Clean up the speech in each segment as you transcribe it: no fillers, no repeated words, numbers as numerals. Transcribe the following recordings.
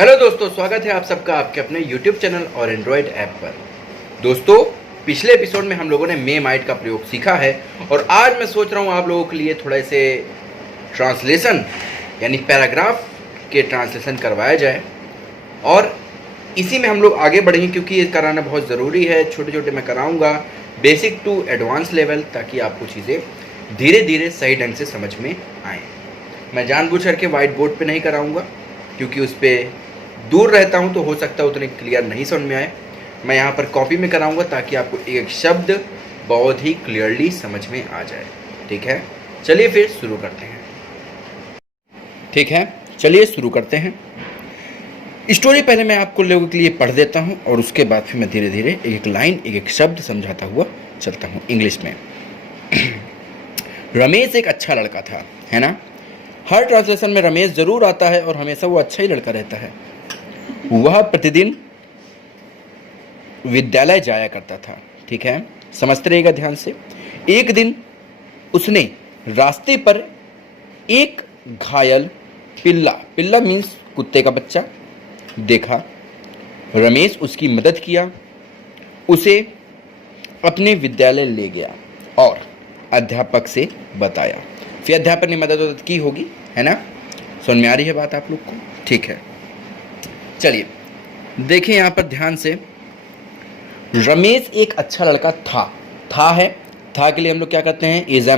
Hello दोस्तों, स्वागत है आप सबका आपके अपने YouTube चैनल और एंड्रॉयड ऐप पर। दोस्तों, पिछले एपिसोड में हम लोगों ने मे माइट का प्रयोग सीखा है और आज मैं सोच रहा हूँ आप लोगों के लिए थोड़े से ट्रांसलेशन यानी पैराग्राफ के ट्रांसलेशन करवाया जाए और इसी में हम लोग आगे बढ़ेंगे क्योंकि ये कराना बहुत ज़रूरी है। छोटे छोटे मैं कराऊँगा बेसिक टू एडवांस लेवल, ताकि आपको चीज़ें धीरे धीरे सही ढंग से समझ में आएँ। मैं जानबूझ करके वाइट बोर्ड पे नहीं कराऊँगा क्योंकि उस पर दूर रहता हूँ तो हो सकता है उतने क्लियर नहीं समझ में आए। मैं यहाँ पर कॉपी में कराऊंगा ताकि आपको एक शब्द बहुत ही क्लियरली समझ में आ जाए। ठीक है, चलिए फिर शुरू करते हैं। ठीक है, चलिए शुरू करते हैं। स्टोरी पहले मैं आपको लोगों के लिए पढ़ देता हूँ और उसके बाद फिर मैं धीरे धीरे एक लाइन एक शब्द समझाता हुआ चलता हूँ इंग्लिश में। रमेश एक अच्छा लड़का था, है ना। हर ट्रांसलेशन में रमेश जरूर आता है और हमेशा वो अच्छा ही लड़का रहता है। वह प्रतिदिन विद्यालय जाया करता था। ठीक है, समझते रहिएगा ध्यान से। एक दिन उसने रास्ते पर एक घायल पिल्ला पिल्ला मीन्स कुत्ते का बच्चा देखा। रमेश उसकी मदद किया, उसे अपने विद्यालय ले गया और अध्यापक से बताया। फिर अध्यापक ने मदद की होगी, है ना। समझ में आ रही है बात आप लोग को? ठीक है, चलिए देखिए यहाँ पर ध्यान से। रमेश एक अच्छा लड़का था है। था के लिए हम लोग क्या करते हैं, इज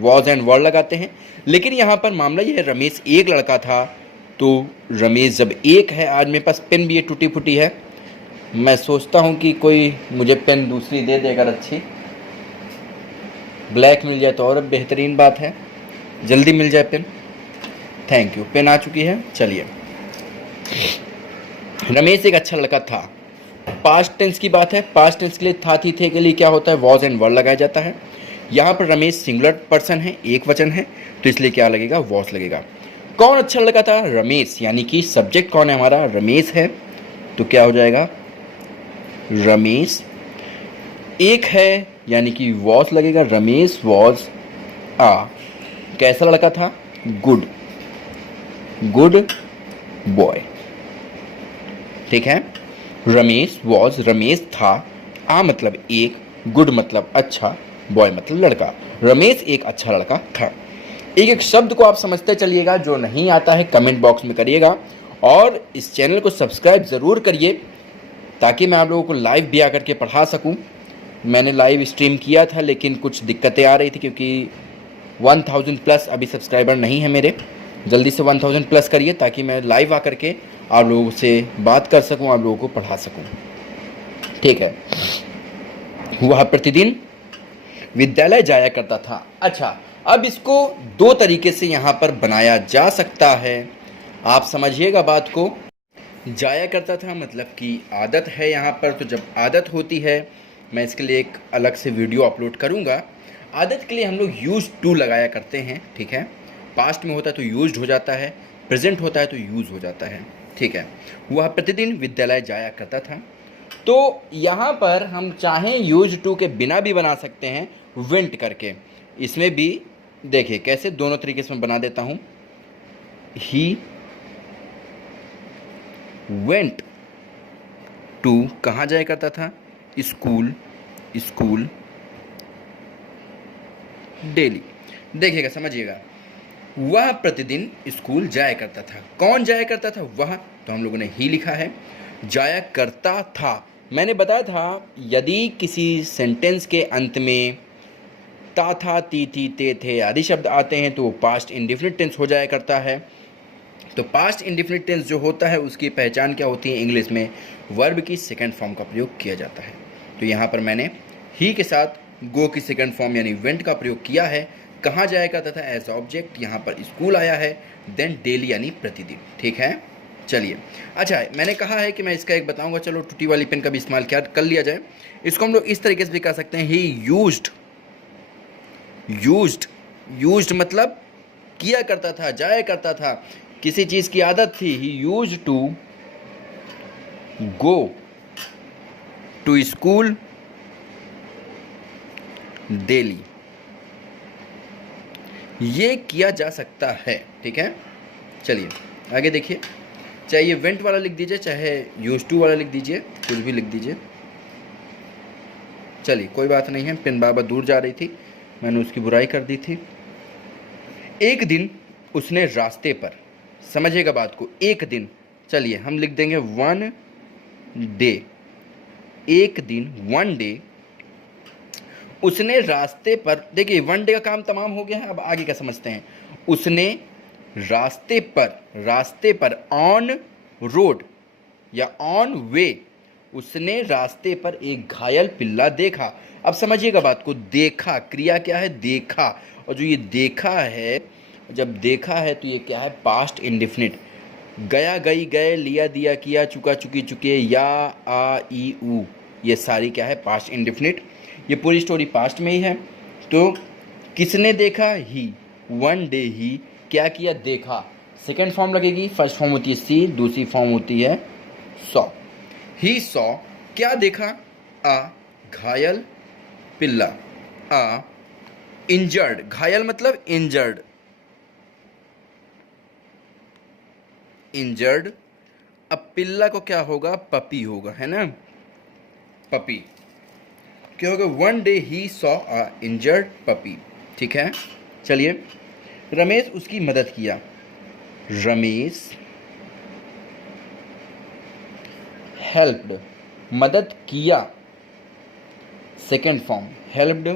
वॉज एंड वर लगाते हैं। लेकिन यहाँ पर मामला ये है, रमेश एक लड़का था तो रमेश जब एक है। आज मेरे पास पेन भी ये टूटी फूटी है। मैं सोचता हूँ कि कोई मुझे पेन दूसरी दे देगा, अच्छी ब्लैक मिल जाए तो और बेहतरीन बात है। जल्दी मिल जाए पेन। थैंक यू, पेन आ चुकी है। चलिए, रमेश एक अच्छा लड़का था। पास्ट टेंस की बात है। पास्ट टेंस के लिए था थी थे के लिए क्या होता है, वॉज एंड वर लगाया जाता है। यहाँ पर रमेश सिंगुलर पर्सन है, एक वचन है, तो इसलिए क्या लगेगा, वॉज लगेगा। कौन अच्छा लड़का था, रमेश, यानी कि सब्जेक्ट कौन है हमारा, रमेश है, तो क्या हो जाएगा, रमेश। एक है यानी कि वॉज लगेगा, रमेश वॉज कैसा लड़का था, गुड बॉय। ठीक है, रमेश था, मतलब एक, गुड मतलब अच्छा, बॉय मतलब लड़का। रमेश एक अच्छा लड़का था। एक शब्द को आप समझते चलिएगा, जो नहीं आता है कमेंट बॉक्स में करिएगा और इस चैनल को सब्सक्राइब ज़रूर करिए ताकि मैं आप लोगों को लाइव भी आकर के पढ़ा सकूं। मैंने लाइव स्ट्रीम किया था लेकिन कुछ दिक्कतें आ रही थी क्योंकि 1000 प्लस अभी सब्सक्राइबर नहीं है मेरे। जल्दी से 1000 प्लस करिए ताकि मैं लाइव आकर के आप लोगों से बात कर सकूं, आप लोगों को पढ़ा सकूं। ठीक है, वह प्रतिदिन विद्यालय जाया करता था। अच्छा, अब इसको दो तरीके से यहाँ पर बनाया जा सकता है, आप समझिएगा बात को। जाया करता था मतलब कि आदत है यहाँ पर, तो जब आदत होती है, मैं इसके लिए एक अलग से वीडियो अपलोड करूँगा। आदत के लिए हम लोग यूज टू लगाया करते हैं। ठीक है, पास्ट में होता है तो यूज्ड हो जाता है, प्रेजेंट होता है तो यूज हो जाता है। ठीक है, वह प्रतिदिन विद्यालय जाया करता था। तो यहाँ पर हम चाहें यूज टू के बिना भी बना सकते हैं, वेंट करके। इसमें भी देखिए कैसे, दोनों तरीके से मैं बना देता हूँ। ही वेंट टू कहाँ जाया करता था, स्कूल डेली। देखिएगा, समझिएगा, वह प्रतिदिन स्कूल जाया करता था। कौन जाया करता था, वह, तो हम लोगों ने ही लिखा है। जाया करता था, मैंने बताया था यदि किसी सेंटेंस के अंत में ता था ती थी ते थे आदि शब्द आते हैं तो वो पास्ट इंडेफिनिट टेंस हो जाया करता है। तो पास्ट इंडेफिनिट टेंस जो होता है उसकी पहचान क्या होती है, इंग्लिश में वर्ब की सेकंड फॉर्म का प्रयोग किया जाता है। तो यहाँ पर मैंने ही के साथ गो की सेकंड फॉर्म यानी वेंट का प्रयोग किया है। कहाँ जाया करता था, एज ऑब्जेक्ट, यहाँ पर स्कूल आया है। देन डेली यानी प्रतिदिन। ठीक है, चलिए। अच्छा, मैंने कहा है कि मैं इसका एक बताऊंगा, चलो टूटी वाली पेन का भी इस्तेमाल क्या कर लिया जाए। इसको हम लोग इस तरीके से भी कह सकते हैं, ही यूज्ड मतलब किया करता था, जाया करता था, किसी चीज की आदत थी। He used to go to school daily. ये किया जा सकता है। ठीक है, चलिए आगे देखिए। चाहे ये वेंट वाला लिख दीजिए, चाहे यूज टू वाला लिख दीजिए, कुछ भी लिख दीजिए। चलिए कोई बात नहीं है, पिन बाबा दूर जा रही थी, मैंने उसकी बुराई कर दी थी। एक दिन उसने रास्ते पर, समझिएगा बात को, एक दिन, चलिए हम लिख देंगे वन डे। एक दिन, वन डे, उसने रास्ते पर, देखिए वन डे का काम तमाम हो गया है, अब आगे क्या समझते हैं। उसने रास्ते पर ऑन रोड या ऑन वे, उसने रास्ते पर एक घायल पिल्ला देखा। अब समझिएगा बात को, देखा, क्रिया क्या है, देखा, और जो ये देखा है, जब देखा है तो ये क्या है, पास्ट इंडेफिनिट। गया, गई, गए, लिया, दिया, किया, चुका, चुकी, चुके, या, आ, ई, ऊ, ये सारी क्या है, पास्ट इंडेफिनिट। ये पूरी स्टोरी पास्ट में ही है। तो किसने देखा, ही, वन डे ही, क्या किया, देखा। सेकेंड फॉर्म लगेगी, फर्स्ट फॉर्म होती है सी, दूसरी फॉर्म होती है सॉ। ही सॉ, क्या देखा, आ घायल पिल्ला, आ इंजर्ड, घायल मतलब इंजर्ड, इंजर्ड। अब पिल्ला को क्या होगा, पपी होगा, है ना, पपी क्या होगा, one day he saw a injured puppy. ठीक है, चलिए। रमेश उसकी मदद किया, रमेश हेल्प्ड, मदद किया, second form, helped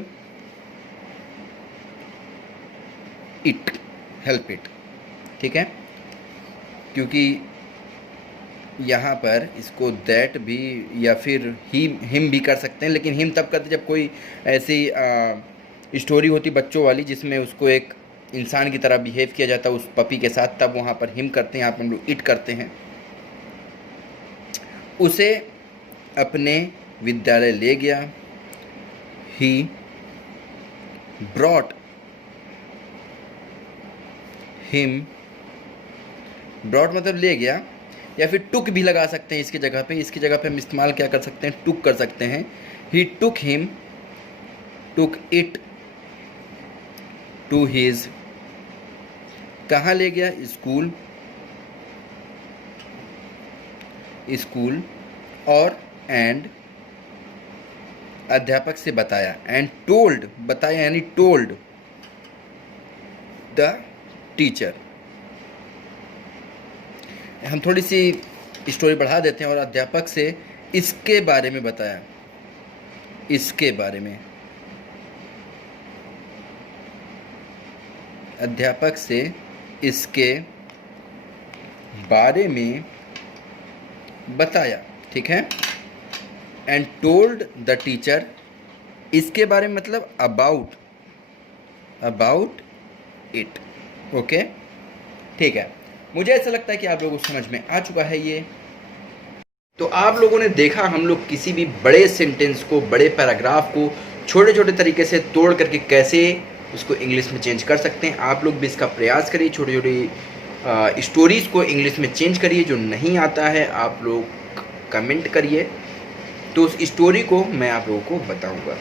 it, help it. ठीक है, क्योंकि यहाँ पर इसको दैट भी या फिर हिम भी कर सकते हैं, लेकिन हिम तब करते जब कोई ऐसी स्टोरी होती बच्चों वाली जिसमें उसको एक इंसान की तरह बिहेव किया जाता है उस पपी के साथ, तब वहाँ पर हिम करते हैं, यहाँ पर हम लोग इट करते हैं। उसे अपने विद्यालय ले गया, ही ब्रॉट हिम, ब्रॉट मतलब ले गया, या फिर टुक भी लगा सकते हैं इसकी जगह पे। इसकी जगह पे हम इस्तेमाल क्या कर सकते हैं, टुक कर सकते हैं। He took him, took it to his, कहाँ ले गया, स्कूल, स्कूल, और एंड अध्यापक से बताया, एंड टोल्ड, बताया यानी टोल्ड द टीचर। हम थोड़ी सी स्टोरी बढ़ा देते हैं, और अध्यापक से इसके बारे में बताया, इसके बारे में, अध्यापक से इसके बारे में बताया। ठीक है, एंड टोल्ड द टीचर, इसके बारे में मतलब अबाउट, अबाउट इट। ओके, ठीक है, मुझे ऐसा लगता है कि आप लोगों को समझ में आ चुका है ये। तो आप लोगों ने देखा हम लोग किसी भी बड़े सेंटेंस को, बड़े पैराग्राफ को छोटे छोटे तरीके से तोड़ करके कैसे उसको इंग्लिश में चेंज कर सकते हैं। आप लोग भी इसका प्रयास करिए, छोटी छोटी स्टोरीज़ को इंग्लिश में चेंज करिए। जो नहीं आता है आप लोग कमेंट करिए, तो उस स्टोरी को मैं आप लोगों को बताऊंगा।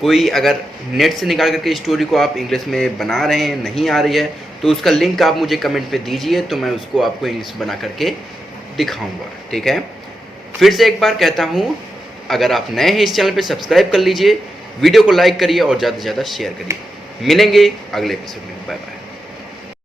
कोई अगर नेट से निकाल करके स्टोरी को आप इंग्लिश में बना रहे हैं, नहीं आ रही है, तो उसका लिंक आप मुझे कमेंट पे दीजिए, तो मैं उसको आपको इंग्लिश बना करके दिखाऊंगा। ठीक है, फिर से एक बार कहता हूँ, अगर आप नए हैं इस चैनल पे सब्सक्राइब कर लीजिए, वीडियो को लाइक करिए और ज़्यादा से ज़्यादा शेयर करिए। मिलेंगे अगले एपिसोड में, बाय बाय।